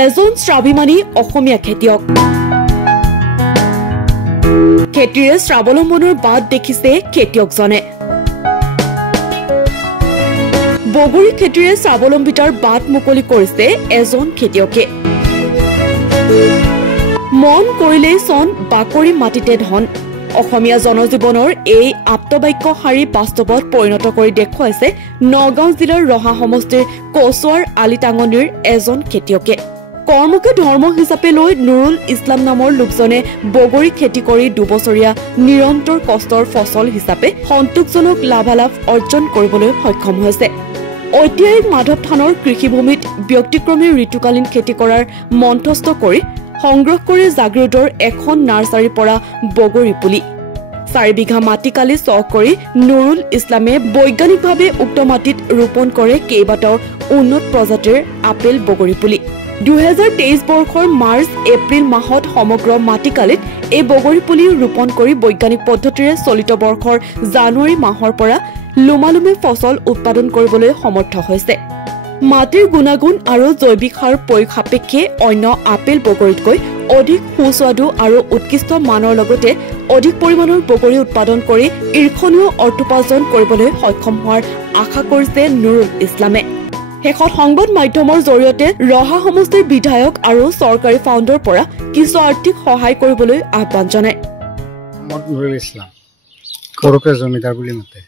এজন স্বাভিমানী অসমীয়া খেতিয়ক খেতিৰে স্বাৱলম্বনৰ বাট দেখিছে খেতিয়কজনে বগৰী খেতিৰে স্বাৱলম্বিতাৰ বাট মুকলি কৰিছে এজন খেতিয়কে মন কৰিলে চন বাকৰি মাটিতে ধন অসমীয়া জনজীৱনৰ এই আপ্তবাক্য শাৰী বাস্তৱত পৰিণত কৰি দেখুৱাইছে নগাঁও জিলাৰ ৰহা সমষ্টিৰ কচুৱাৰ আলিটাঙনিৰ এজন খেতিয়কে কৰ্মকে ধৰ্ম হিচাপে লৈ নুৰুল ইছলাম নামৰ লোকজনে বগৰী খেতি কৰি দুবছৰীয়া নিৰন্তৰ কষ্টৰ ফচল হিচাপে সন্তোষজনক লাভালাভ অৰ্জন কৰিবলৈ সক্ষম হৈছে ঐতিহাসিক মাধৱ থানৰ কৃষিভূমিত ব্যক্তিক্ৰমী ঋতুকালীন খেতি কৰাৰ মন্থস্থ কৰি সংগ্ৰহ কৰি জাগিৰোডৰ এখন নাৰ্চাৰীৰ পৰা বগৰী পুলি 4 বিঘা মাটি কালি চহ কৰি নুৰুল ইছলামে বৈজ্ঞানিকভাৱে উক্ত মাটিত ৰোপণ কৰে কেইবাটাও উন্নত প্ৰজাতিৰ আপেল বগৰী পুলি 2023 বৰ্ষৰ মাৰ্চ এপ্ৰিল মাহত সমগ্ৰ মাটিকালিত এই বগৰী পুলি ৰোপণ কৰি বৈজ্ঞানিক পদ্ধতিৰে চলিত বৰ্ষৰ জানুৱাৰী মাহৰ পৰা লুমালুমে ফচল উৎপাদন কৰিবলৈ সমৰ্থ হৈছে মাটিৰ গুণাগুণ আৰু জৈৱিক সাৰ প্ৰয়োগ সাপেক্ষে অন্য আপেল বগৰীতকৈ অধিক সুস্বাদু আৰু উৎকৃষ্ট মানৰ লগতে অধিক পৰিমাণৰ বগৰী উৎপাদন কৰি ঈৰ্ষণীয় অৰ্থোপাৰ্জন কৰিবলৈ সক্ষম হোৱাৰ আশা কৰিছে নুৰুল ইছলামে শেষত সংবাদ মাধ্যমৰ জৰিয়তে ৰহা সমষ্টিৰ বিধায়ক আৰু চৰকাৰী ফাউণ্ডৰ পৰা কিছু আৰ্থিক সহায় কৰিবলৈ আহ্বান জনায় নুৰুল ইছলাম কৰকে জমিদাৰ বুলি মতে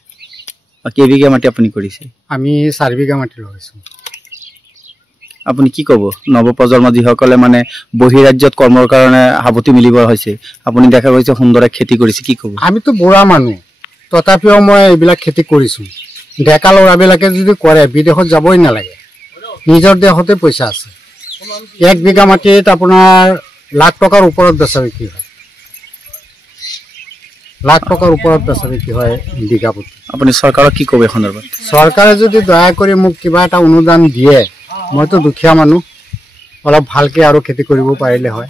কেইবিঘা মাটি আপুনি কৰিছে আমি 4 বিঘা মাটি লগাইছো আপুনি কি ক'ব নৱপ্ৰজন্ম যিসকলে মানে বহিৰাজ্যত কৰ্মৰ কাৰণে হাবতি মিলিব হৈছে আপুনি দেখা গৈছে সুন্দৰে খেতি কৰিছে কি ক'ব আমিতো বুঢ়া মানুহ তথাপিও মই এইবিলাক খেতি কৰিছো ডেকা ল'ৰাবিলাকে যদি কৰে বিদেশত যাবই নালাগে নিজৰ দেশতে পইচা আছে 1 বিঘা মাটিত আপোনাৰ লাখ টকাৰ ওপৰত বেচা বিক্ৰী হয় লাখ টকাৰ ওপৰত বেচা বিক্ৰী হয় বিঘা প্ৰতি আপুনি চৰকাৰক কি ক'ব এই সন্দৰ্ভত চৰকাৰে যদি দয়া কৰি মোক কিবা এটা অনুদান দিয়ে মইতো দুখীয়া মানুহ অলপ ভালকে আৰু খেতি কৰিব পাৰিলে হয়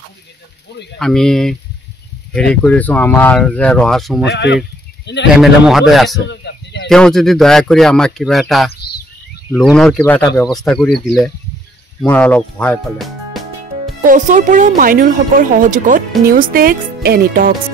আমি হেৰি কৰিছো আমাৰ যে ৰহা সমষ্টিৰ এমএলএ মহোদয় আছে তেওঁ যদি দয়া কৰি আমাক কিবা এটা লোনৰ কিবা এটা ব্যৱস্থা কৰি দিলে মই অলপ সহায় পালে কচুৰ পৰা মাইনুল হকৰ সহযোগত নিউজ ডেস্ক এনি টক্স